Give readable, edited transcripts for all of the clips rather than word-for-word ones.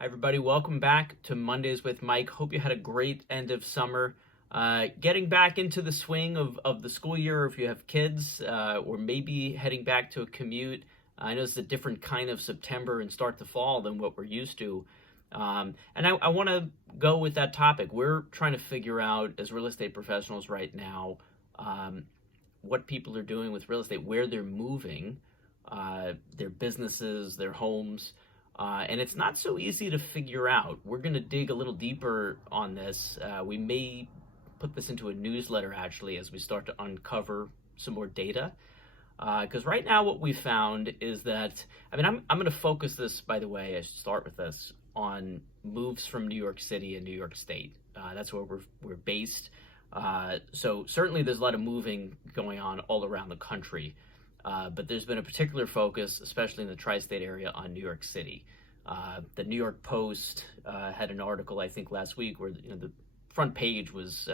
Hi, everybody. Welcome back to Mondays with Mike. Hope you had a great end of summer. Getting back into the swing of the school year, if you have kids, or maybe heading back to a commute. I know it's a different kind of September and start to fall than what we're used to. And I want to go with that topic. We're trying to figure out, as real estate professionals right now, what people are doing with real estate, where they're moving, their businesses, their homes. And it's not so easy to figure out. We're going to dig a little deeper on this. We may put this into a newsletter, actually, as we start to uncover some more data. Because right now what we found is that, I'm going to focus this, by the way, I should start with this, on moves from New York City and New York State. That's where we're based. So certainly there's a lot of moving going on all around the country. But there's been a particular focus, especially in the tri-state area, on New York City. The New York Post had an article, I think, last week where the front page was,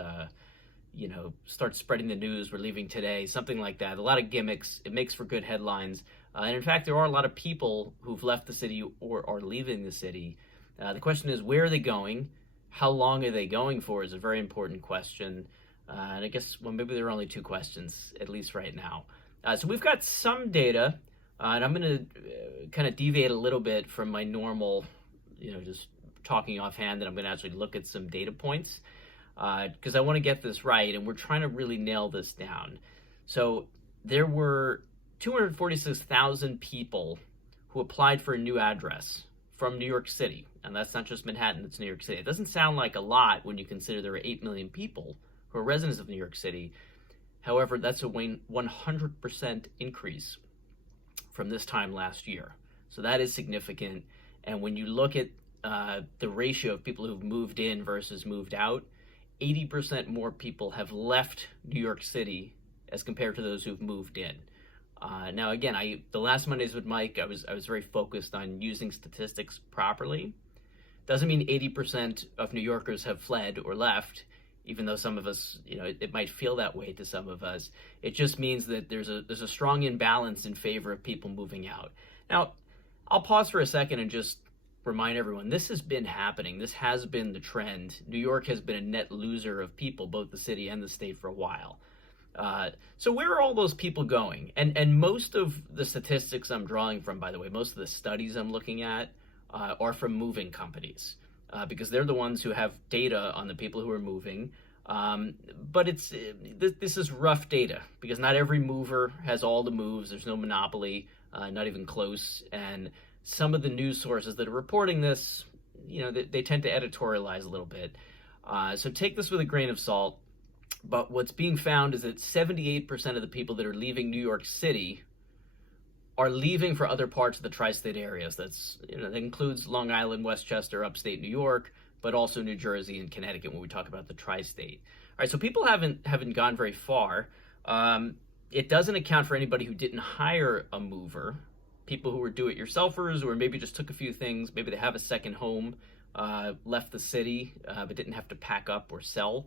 start spreading the news, we're leaving today, something like that. A lot of gimmicks. It makes for good headlines. And in fact, there are a lot of people who've left the city or are leaving the city. The question is, where are they going? How long are they going for is a very important question. And I guess, maybe there are only two questions, at least right now. So we've got some data, and I'm going to kind of deviate a little bit from my normal, just talking offhand, and I'm going to actually look at some data points because I want to get this right, and we're trying to really nail this down. So there were 246,000 people who applied for a new address from New York City, and that's not just Manhattan, it's New York City. It doesn't sound like a lot when you consider there are 8 million people who are residents of New York City. However, that's a 100% increase from this time last year. So that is significant. And when you look at the ratio of people who've moved in versus moved out, 80% more people have left New York City as compared to those who've moved in. Now, again, the last Mondays with Mike, I was very focused on using statistics properly. Doesn't mean 80% of New Yorkers have fled or left, even though some of us, it might feel that way to some of us. It just means that there's a strong imbalance in favor of people moving out. Now, I'll pause for a second and just remind everyone, this has been happening. This has been the trend. New York has been a net loser of people, both the city and the state, for a while. So where are all those people going? And most of the statistics I'm drawing from, by the way, most of the studies I'm looking at are from moving companies. Because they're the ones who have data on the people who are moving. But this is rough data because not every mover has all the moves. There's no monopoly, not even close. And some of the news sources that are reporting this, they tend to editorialize a little bit. So take this with a grain of salt. But what's being found is that 78% of the people that are leaving New York City are leaving for other parts of the tri-state areas. That includes Long Island, Westchester, upstate New York, but also New Jersey and Connecticut when we talk about the tri-state. All right, so people haven't gone very far. It doesn't account for anybody who didn't hire a mover, people who were do-it-yourselfers or maybe just took a few things. Maybe they have a second home, left the city, but didn't have to pack up or sell.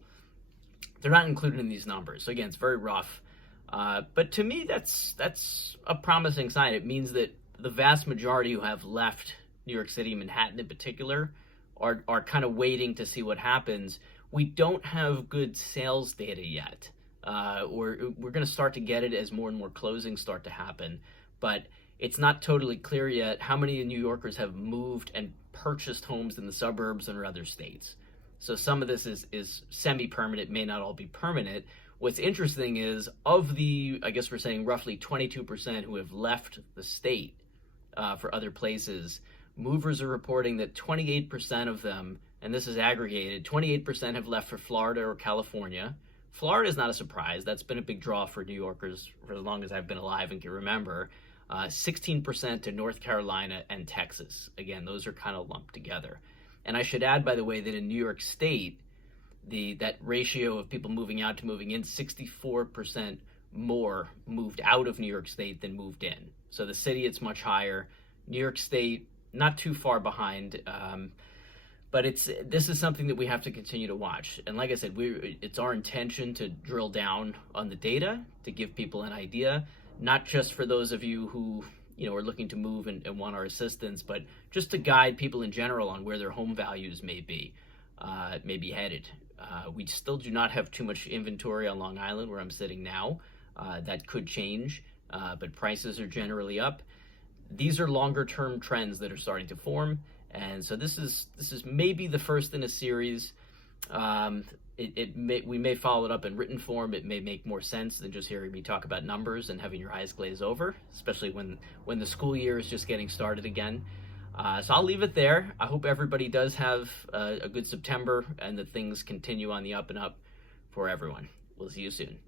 They're not included in these numbers. So again, it's very rough. But to me, that's a promising sign. It means that the vast majority who have left New York City, Manhattan in particular, are kind of waiting to see what happens. We don't have good sales data yet. We're going to start to get it as more and more closings start to happen. But it's not totally clear yet how many New Yorkers have moved and purchased homes in the suburbs and other states. So some of this is semi-permanent, may not all be permanent. What's interesting is, of the, I guess we're saying roughly 22% who have left the state for other places, movers are reporting that 28% of them, and this is aggregated, 28% have left for Florida or California. Florida is not a surprise. That's been a big draw for New Yorkers for as long as I've been alive and can remember. 16% to North Carolina and Texas. Again, those are kind of lumped together. And I should add, by the way, that in New York State, that ratio of people moving out to moving in, 64% more moved out of New York State than moved in. So the city, it's much higher. New York State, not too far behind. But this is something that we have to continue to watch. And like I said, it's our intention to drill down on the data to give people an idea, not just for those of you who are looking to move and want our assistance, but just to guide people in general on where their home values may be headed. We still do not have too much inventory on Long Island where I'm sitting now. That could change, but prices are generally up. These are longer term trends that are starting to form, and so this is maybe the first in a series. We may follow it up in written form. It may make more sense than just hearing me talk about numbers and having your eyes glaze over, especially when the school year is just getting started again. So I'll leave it there. I hope everybody does have a good September and that things continue on the up and up for everyone. We'll see you soon.